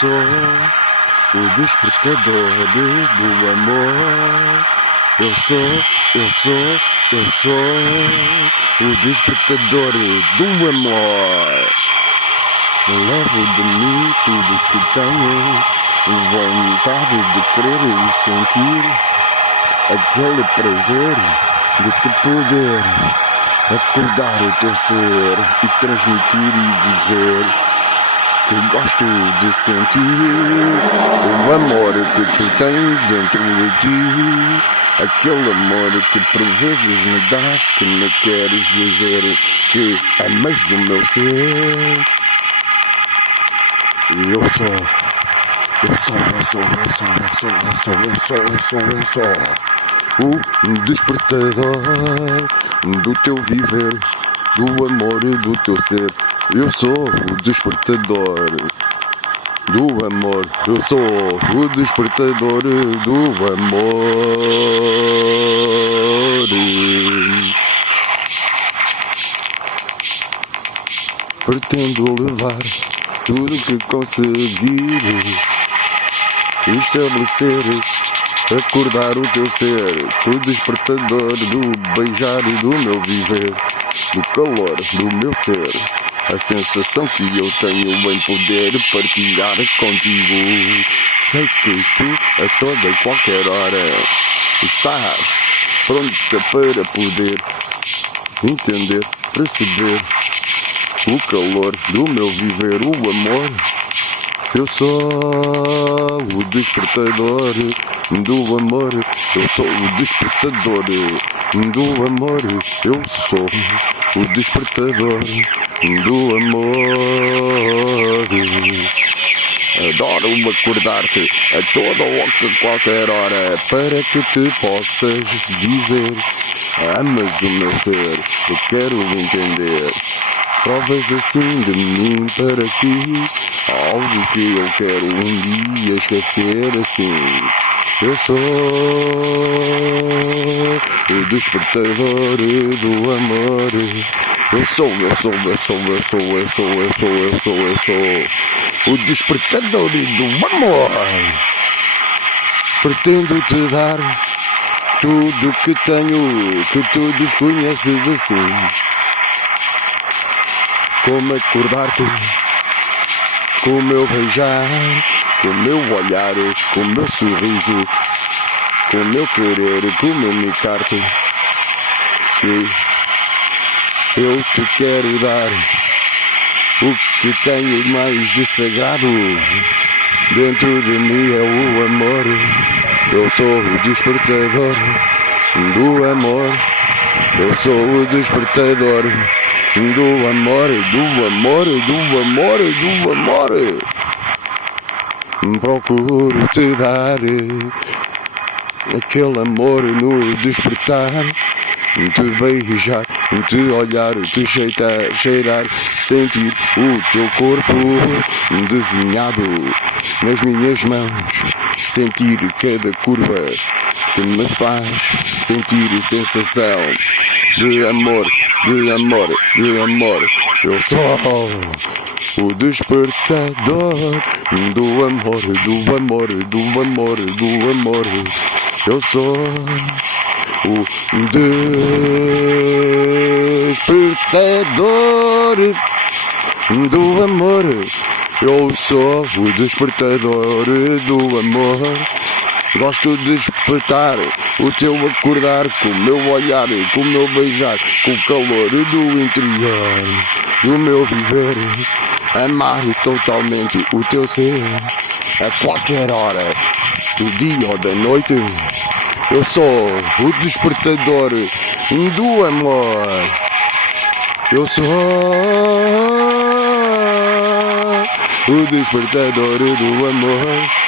sou o despertador do amor. Eu sou o despertador do amor. Levo de mim tudo que tenho, vontade de querer e sentir aquele prazer de te poder acordar o teu ser e transmitir e dizer que gosto de sentir o amor que tu tens dentro de ti, aquele amor que por vezes me dás, que me queres dizer que amas o meu ser. Eu sou o despertador do teu viver, do amor e do teu ser. Eu sou o despertador do amor. Eu sou o despertador do amor. Pretendo levar tudo que conseguir, estabelecer, acordar o teu ser, o despertador do beijar e do meu viver, do calor do meu ser, a sensação que eu tenho em poder partilhar contigo. Sei que tu a toda e qualquer hora estás pronta para poder entender, perceber o calor do meu viver, o amor. Eu sou o despertador do amor. Eu sou o despertador do amor. Eu sou o despertador do amor. Adoro acordar-te a toda ou a qualquer hora para que te possas dizer: amas o meu ser, eu quero entender. Provas assim de mim para ti, algo que eu quero um dia esquecer assim. Eu sou o despertador do amor. Eu sou o despertador do amor. Pretendo te dar tudo que tenho, que tu desconheces assim. Como acordar-te, com o meu beijar, com o meu olhar, com o meu sorriso, com o meu querer comunicar-te que eu te quero dar o que tenho mais de sagrado. Dentro de mim é o amor. Eu sou o despertador do amor. Eu sou o despertador do amor, do amor, do amor, do amor. Procuro te dar aquele amor no despertar, te beijar, te olhar, te cheirar, sentir o teu corpo desenhado nas minhas mãos, sentir cada curva que me faz sentir a sensação de amor, de amor, de amor. Eu sou o despertador do amor, do amor, do amor, do amor. Eu sou o despertador do amor. Eu sou o despertador do amor. Gosto de despertar o teu acordar, com o meu olhar, com o meu beijar, com o calor do interior, do meu viver. Amar totalmente o teu ser, a qualquer hora, do dia ou da noite. Eu sou o despertador do amor. Eu sou o despertador do amor.